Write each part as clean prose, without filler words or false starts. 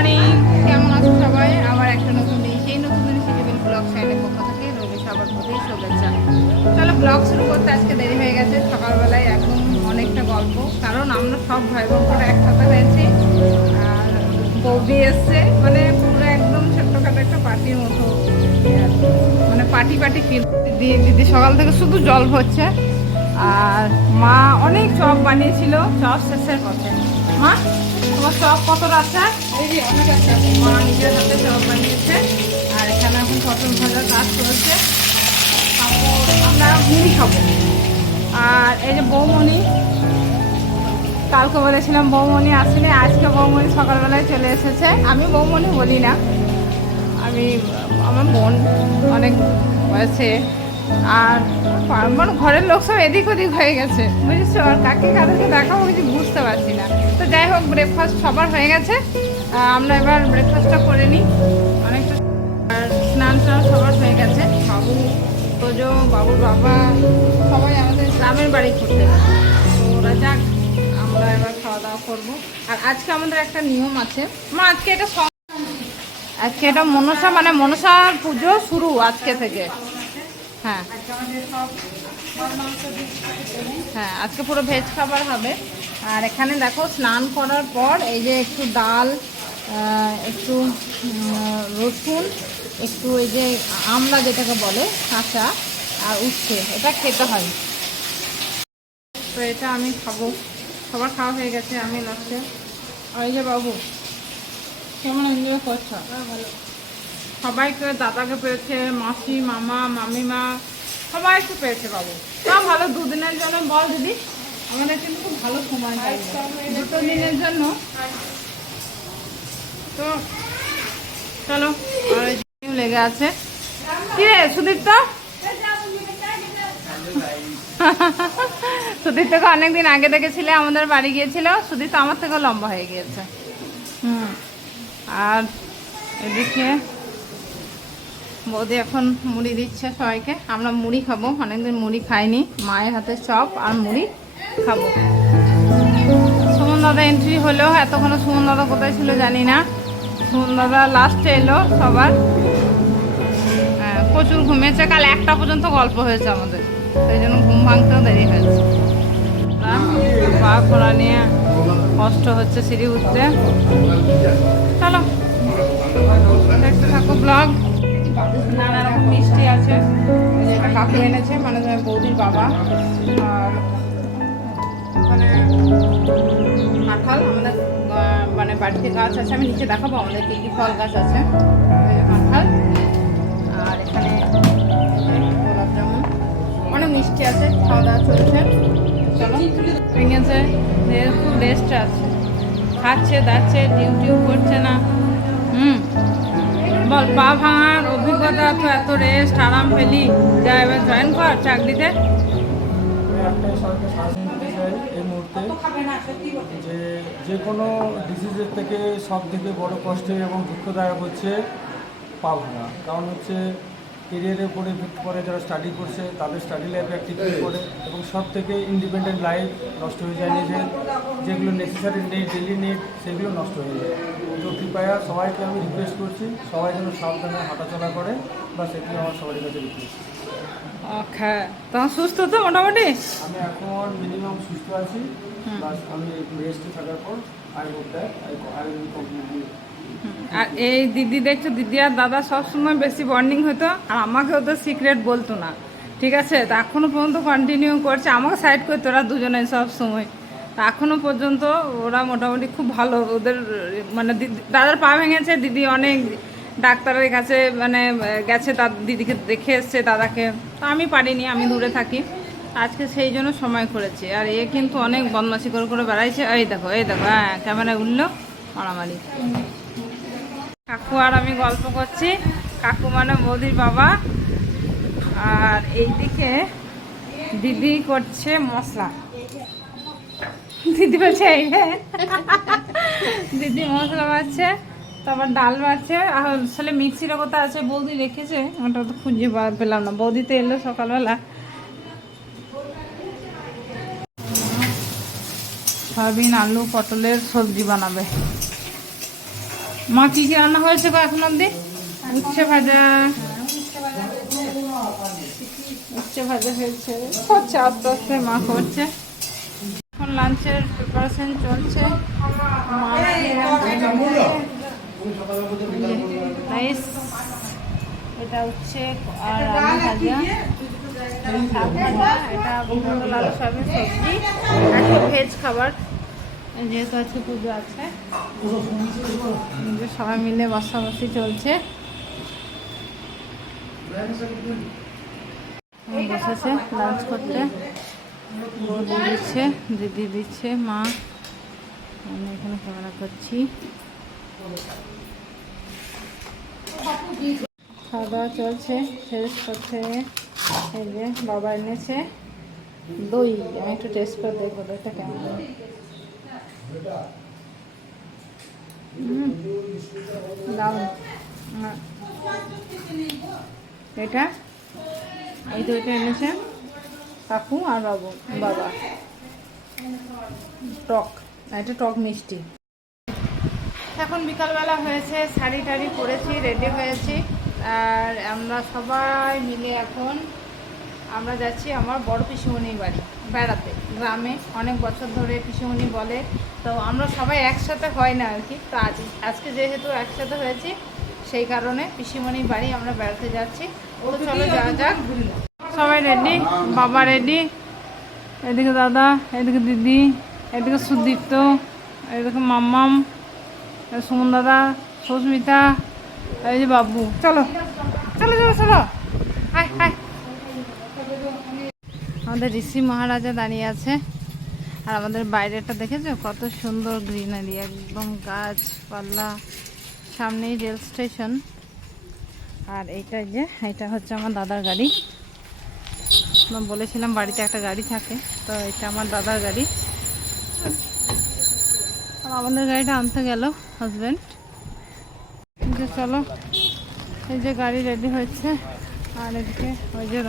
Morning, কেমন আছো সবাই? আবার একটা নতুন দিন, সেই নতুন দিন সিটিভিল ব্লগ চ্যানেলের পক্ষ থেকে রবি সবার প্রতি শুভেচ্ছা। চলো ব্লগ শুরু করতে, আজকে দেরি হয়ে গেছে। সকালবেলায় একদম অনেকটা গল্প, কারণ আমরা সব ভাই বোনরা একসাথে হয়েছি। আর বৌদি এসছে, মানে পুরো একদম ছোট্টখাটো একটা পার্টির মতো, মানে পার্টি পার্টি ফিল। দিদি সকাল থেকে শুধু জল ভরছে। আর মা অনেক চপ বানিয়েছিল, চপ শেষের পথে। মা, তোমার চপ কত আছে? এই যে অনেক আছে। মা নিজের হাতে চপ বানিয়েছে। আর এখানে এখন পটল ভাজার কাজ চলছে। আমরা মুড়ি খাবো। আর এই যে বৌমণি, কালকে বলেছিলাম বৌমণি আসেনি, আজকে বৌমণি সকালবেলায় চলে এসেছে। আমি বৌমণি বলি না, আমি আমার বোন, অনেক বয়সে। আর মানে ঘরের লোক সব এদিক ওদিক হয়ে গেছে, বুঝেছো? আর কাকে কাদেরকে দেখাবো কিছু বুঝতে পারছি না। তো যাই হোক, ব্রেকফাস্ট সবার হয়ে গেছে। আমরা এবার ব্রেকফাস্টটা করে নিই অনেকটা। আর স্নান টান সবার হয়ে গেছে। বাবু, তোজো, বাবুর বাবা সবাই আমাদের গ্রামের বাড়ি ঘুরতে গেছে। তো ওরা যাক, আমরা এবার খাওয়া দাওয়া করবো। আর আজকে আমাদের একটা নিয়ম আছে। মা, আজকে এটা মনসা, মানে মনসা পুজো শুরু আজকে থেকে। হ্যাঁ হ্যাঁ, আজকে পুরো ভেজ খাবার হবে। আর এখানে দেখো, স্নান করার পর এই যে একটু ডাল, একটু রসুন, একটু এই যে আমলা যেটাকে বলে কাঁচা, আর উচ্ছে, এটা খেতে হয়। তো এটা আমি খাবো। সবার খাওয়া হয়ে গেছে, আমি লাস্টে। আর এই যে বাবু, কেমন এনজয় করছো? ভালো। সবাইকে, দাদাকে পেয়েছে, মাসি, মামা, মামিমা, সবাইকে পেয়েছে বাবু। তা ভালো, দুদিনের জন্য বল দিদি, আমাদের কিন্তু খুব ভালো সময় দুটো দিনের জন্য। তো চলো, আর লেগে আছে। কি রে সুদীপ্ত? সুদীপ্তকে অনেকদিন আগে দেখেছিলে, আমাদের বাড়ি গিয়েছিল। সুদীপ্ত আমার থেকেও লম্বা হয়ে গিয়েছে। আর এদিকে বৌদি এখন মুড়ি দিচ্ছে সবাইকে। আমরা মুড়ি খাবো, অনেকদিন মুড়ি খাইনি। মায়ের হাতে চপ আর মুড়ি খাবো। সুমন দাদা এন্ট্রি হলো, এতক্ষণ সুমন দাদা কোথায় ছিল জানি না। সুমন দাদা লাস্টে এলো সবার। হ্যাঁ, প্রচুর ঘুমিয়েছে। কাল 1টা পর্যন্ত গল্প হয়েছে আমাদের, সেই জন্য ঘুম ভাঙতেও দেরি হয়েছে। পা ঘোরা নিয়ে কষ্ট হচ্ছে সিঁড়ি উঠতে। চলো দেখতে থাকো ব্লগ। নানা রকম মিষ্টি আছে, যেটা কাকু এনেছে, মানে বৌদির বাবা। আর মানে কাঁঠাল আমাদের মানে বাড়িতে গাছ আছে, আমি নিচে দেখাবো আমাদের কী কী ফল গাছ আছে। কাঁঠাল, আর এখানে গোলাপ জামুন, অনেক মিষ্টি আছে। খাওয়া দাওয়া চলছে। চলো, ভেঙেছে, খুব রেস্ট আছে, খাচ্ছে দাচ্ছে, ডিউটিও করছে না। বল, পা ভাঙার অভিজ্ঞতা তো, এত রেস্ট আরাম পেলি, যা এবার জয়েন কর চাকরিতে। এই মুহূর্তে যে কোনো ডিজিজের থেকে সব থেকে বড় কষ্টের এবং দুঃখদায়ক হচ্ছে পা ভাঙা। কারণ হচ্ছে কেরিয়ারের উপরে ইফেক্ট করে, যারা স্টাডি করছে তাদের স্টাডি লাইফে অ্যাক্টিভিটি করে, এবং সব থেকে ইন্ডিপেন্ডেন্ট লাইফ নষ্ট হয়ে যায়। নিজের যেগুলো নেসেসারি নিড, ডেলি নিড, সেগুলো নষ্ট হয়ে যায়। তো কৃপয়া সবাইকে আমি রিকোয়েস্ট করছি, সবাই যেন সাবধানে হাঁটাচলা করে, বা সেগুলো আমার সবারই কাছে রিকোয়েস্ট। হ্যাঁ, তোমার সুস্থ তো মোটামুটি? আমি এখন মিনিমাম সুস্থ আছি, প্লাস আমি রেস্টে থাকার পর I hope that I will completely. আর এই দিদি দেখছো, দিদি আর দাদা সবসময় বেশি বন্ডিং হতো, আর আমাকে ওদের সিক্রেট বলতো না, ঠিক আছে? তা এখনও পর্যন্ত কন্টিনিউ করছে, আমাকে সাইড করতো ওরা দুজনে সব সময়। তা এখনও পর্যন্ত ওরা মোটামুটি খুব ভালো। ওদের মানে দাদার পা ভেঙেছে, দিদি অনেক ডাক্তারের কাছে মানে গেছে, তার দিদিকে দেখে এসছে, দাদাকে। তা আমি পারিনি, আমি দূরে থাকি। আজকে সেই জন্য সময় করেছি। আর এ কিন্তু অনেক বদমাশি করে করে বেড়াইছে। এই দেখো, এই দেখো, হ্যাঁ, ক্যামেরায় উঠলো মারামারি। কাকু আর আমি গল্প করছি, কাকু মানে বৌদির বাবা। আর এইদিকে দিদি করছে মশলা। দিদি বলছে এই দিদি মশলা বাড়ছে, তারপর ডাল বাড়ছে। আসলে মিক্সিটা কোথায় আছে, বৌদি রেখেছে, ওটা তো খুঁজে পেলাম না। বৌদি তো এলো সকালবেলা। সয়াবিন আলু পটলের সবজি বানাবে। মা কি কি রান্না হয়েছে গো এখন অব্দি? উচ্ছে ভাজা, উচ্ছে ভাজা হয়েছে, করছে আস্তে আস্তে মা করছে। এখন লাঞ্চের প্রিপারেশন চলছে। রাইস, এটা হচ্ছে আর আলু ভাজা, শাক ভাজা, এটা পটল আলু সয়াবিন সবজি। আজকে ভেজ খাবার, যেহেতু আজকে পুজো আছে, সবাই মিলে বসাবসি চলছে। বসেছে লাঞ্চ করতে, বৌদি দিচ্ছে, দিদি দিচ্ছে, মা, আমি এখানে ক্যামেরা করছি। খাওয়া দাওয়া চলছে, শেষ করছে। এই যে বাবা এনেছে দই, আমি একটু টেস্ট করে দেখবো দইটা কেমন। দারুণ। এটা এই দইটা এনেছে কাকু আর বাবা। টক, এটা টক মিষ্টি। এখন বিকালবেলা হয়েছে, শাড়ি টাড়ি পরেছি, রেডি হয়েছি, আর আমরা সবাই মিলে এখন আমরা যাচ্ছি আমার বড় পিসিমণির বাড়ি বেড়াতে। গ্রামে অনেক বছর ধরে পিসিমণি বলে, তো আমরা সবাই একসাথে হয় না আর কি। তো আজকে যেহেতু একসাথে হয়েছি, সেই কারণে পিসিমণির বাড়ি আমরা বেড়াতে যাচ্ছি। তো চলো যাওয়া যাক। সবাই রেডি, বাবা রেডি, এদিকে দাদা, এদিকে দিদি, এদিকে সুদীপ্ত, এদিকে মাম্মাম, সুমন দাদা, সুস্মিতা, এই যে বাবু। চলো চলো চলো চলো, হাই হাই। আমাদের ঋষি মহারাজা দাঁড়িয়ে আছে, আর আমাদের বাইরেটা দেখেছো কত সুন্দর গ্রিনারি, একদম গাছপালা, সামনেই রেল স্টেশন। আর এইটা যে এটা হচ্ছে আমার দাদার গাড়ি, আমি বলেছিলাম বাড়িতে একটা গাড়ি থাকে, তো এটা আমার দাদার গাড়ি। আর আমাদের গাড়িটা আনতে গেল হাজব্যান্ড। চলো, এই যে গাড়ি রেডি হচ্ছে, আর এদিকে ওই যে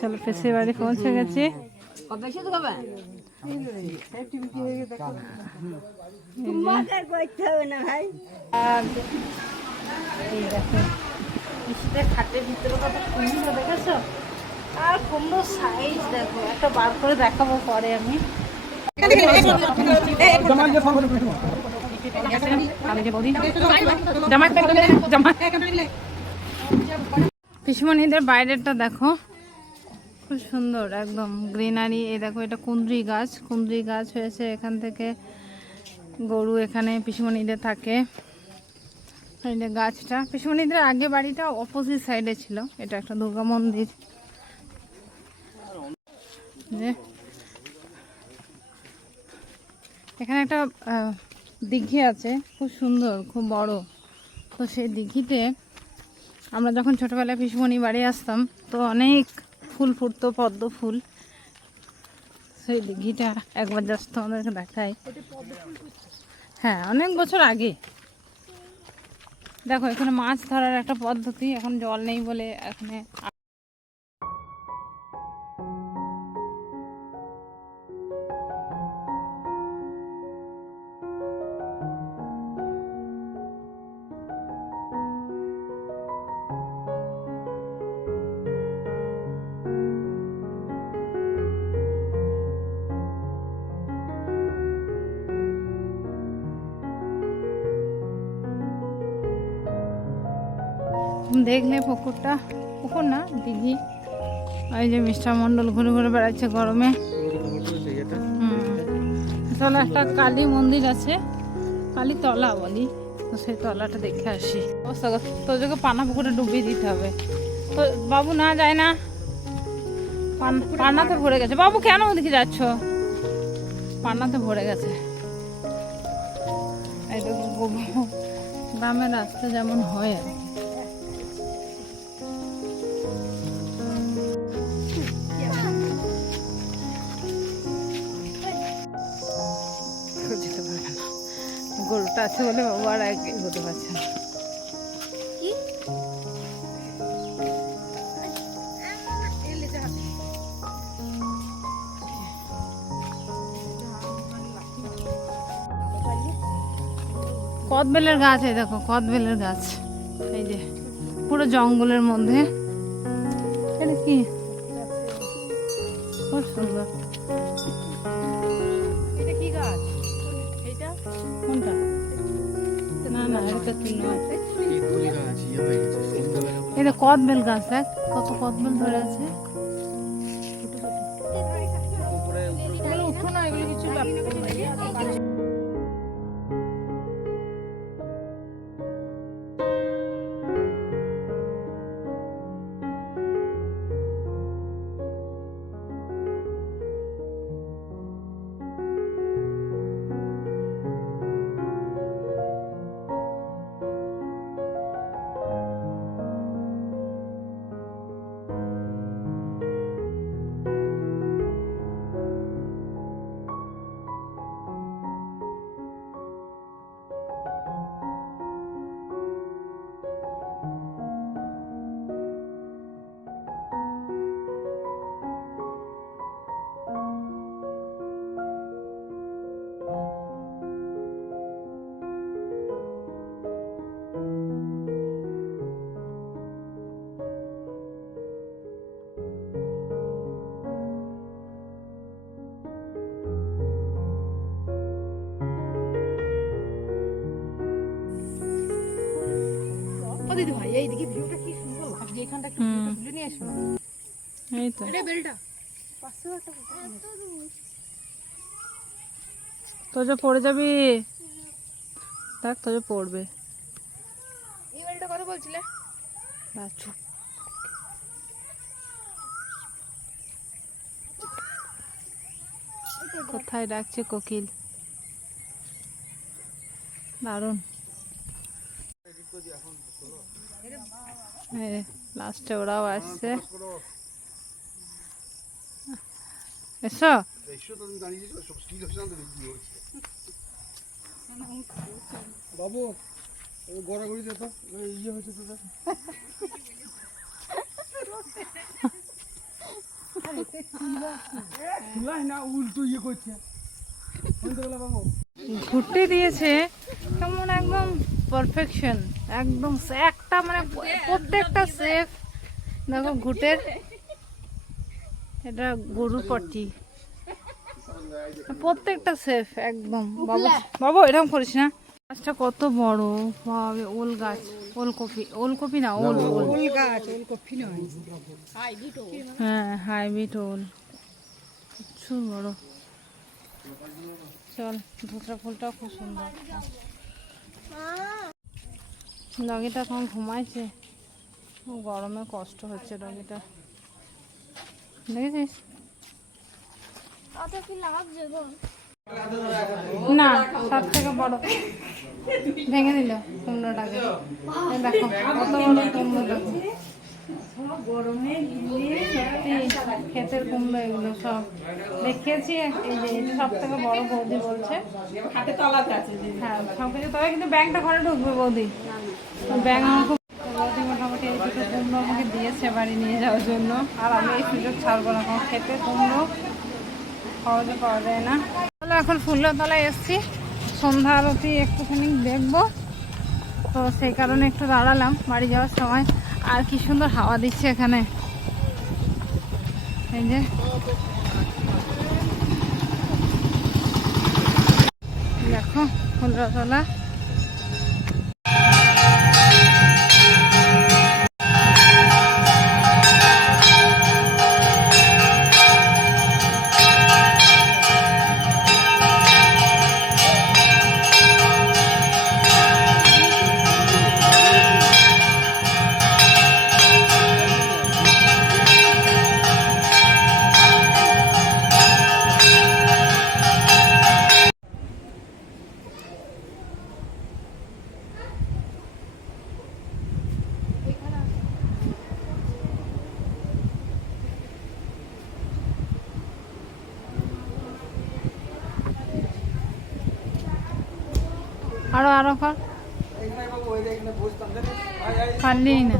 চলো পিসির বাড়ি পৌঁছে গেছি। খাটের ভিতরে কত সুন্দর দেখেছো, আর কুমড়ো সাইজ দেখো, একটা বার করে দেখাবো পরে আমি। পিসিমণিদের বাইরেটা দেখো, খুব সুন্দর, একদম গ্রিনারি। এই দেখো, এটা কুন্দ্রি গাছ হয়েছে, এখান থেকে গরু এখানে পিসিমণিদের থাকে। এই যে গাছটা, পিসিমণিদের আগে বাড়িটা অপোজিট সাইডে ছিল, এটা একটা দুর্গা মন্দির। এখানে একটা দিঘি আছে, খুব সুন্দর, খুব বড়। তো সেই দিঘিতে আমরা যখন ছোটোবেলায় পিসিমণি বাড়ি আসতাম, তো অনেক ফুল ফুটতো, পদ্ম ফুল। সেই দিঘিটা একবার জাস্ট আমাদেরকে দেখাই। হ্যাঁ, অনেক বছর আগে। দেখো, এখানে মাছ ধরার একটা পদ্ধতি, এখন জল নেই বলে এখানে দেখলে পুকুরটা, পুকুর না দিঘি, ওই যে মিস্টার মণ্ডল ঘুরে ঘুরে বেড়াচ্ছে গরমে। তাহলে একটা কালী মন্দির আছে, কালী তলা বলি, তো সেই তলাটা দেখে আসি। অবস্থা তোর যোগে পানা পুকুরে ডুবিয়ে দিতে হবে। তো বাবু না যায় না, পানাতে ভরে গেছে। বাবু কেন ওদিকে যাচ্ছ? পানাতে ভরে গেছে। এটা গ্রামের রাস্তা যেমন হয় আর যেতে পারবে না, গরুটা আছে বলে বাবু আর এগোতে পারছে না। কদবেলের গাছ, এই দেখো কদবেলের গাছ, এই যে পুরো জঙ্গলের মধ্যে। এটা কি খুব সুন্দর। এটা কি গাছ? এটা কোনটা? না না, এটা কি নয়, এটা কদবেল গাছ। দেখ কত কদবেল ধরে আছে। উঠো না, এগুলো কিছু ব্যাপার। দিদি ভাই এইদিকে ভিউটা কি সুন্দর লাগছে, এখানটা একটু তুলে নিয়ে আসো। এই তো এটা বেলটা 500 টাকা তো যে পড়ে যাবি, দেখ তো যে পড়বে। এই বেলটা কত বলছিলে? আচ্ছা কোথায় ডাকছে কোকিল, দারুণ। লাস্টে ওরাও আসছে। এসো বাবু গড়াগড়ি যেত ইয়ে হয়েছে তোদের না উল্টো ইয়ে করছে। ঘুরতে দিয়েছে কেমন একদম পারফেকশন, একদম একটা মানে প্রত্যেকটা সেফ। দেখো ঘুটের, এটা গরুর পট্টি, প্রত্যেকটা সেফ একদম। বাবু বাবু এরকম করিস না। গাছটা কত বড়, ওল গাছ, ওলকপি, ওলকপি না ওল, ওল গাছ, ওলকপি নয়, হ্যাঁ হাইব্রিড ওল, প্রচুর বড়। চল, ধুতরা ফুলটাও খুব সুন্দর। ডগিটা এখন ঘুমাইছে, গরমে কষ্ট হচ্ছে ডগিটা, দেখেছিস? না সব থেকে বড় ভেঙে দিল কুমড়োটাকে। দেখো কত বড় কুমড়ো, গরমে ক্ষেতের কুমড়ো এগুলো সব দেখেছি। এই যে এটা সব থেকে বড় বৌদি বলছে, হ্যাঁ সব কিছু। তবে কিন্তু ব্যাংকটা ঘরে ঢুকবে বৌদি, ব্যাংক বৌদি মোটামুটি এই দুটো কুমড়ো আমাকে দিয়েছে বাড়ি নিয়ে যাওয়ার জন্য। আর আমি এই সুযোগ ছাড়বো না, কারণ খেতে কুমড়ো সহজে পাওয়া যায় না। তাহলে এখন ফুলতলায় এসছি, সন্ধ্যা আরতি একটুখানি দেখবো, তো সেই কারণে একটু দাঁড়ালাম বাড়ি যাওয়ার সময়। আর কি সুন্দর হাওয়া দিচ্ছে এখানে, এই যে দেখো ফুলতলা। আরো আরো কর, পারলি না।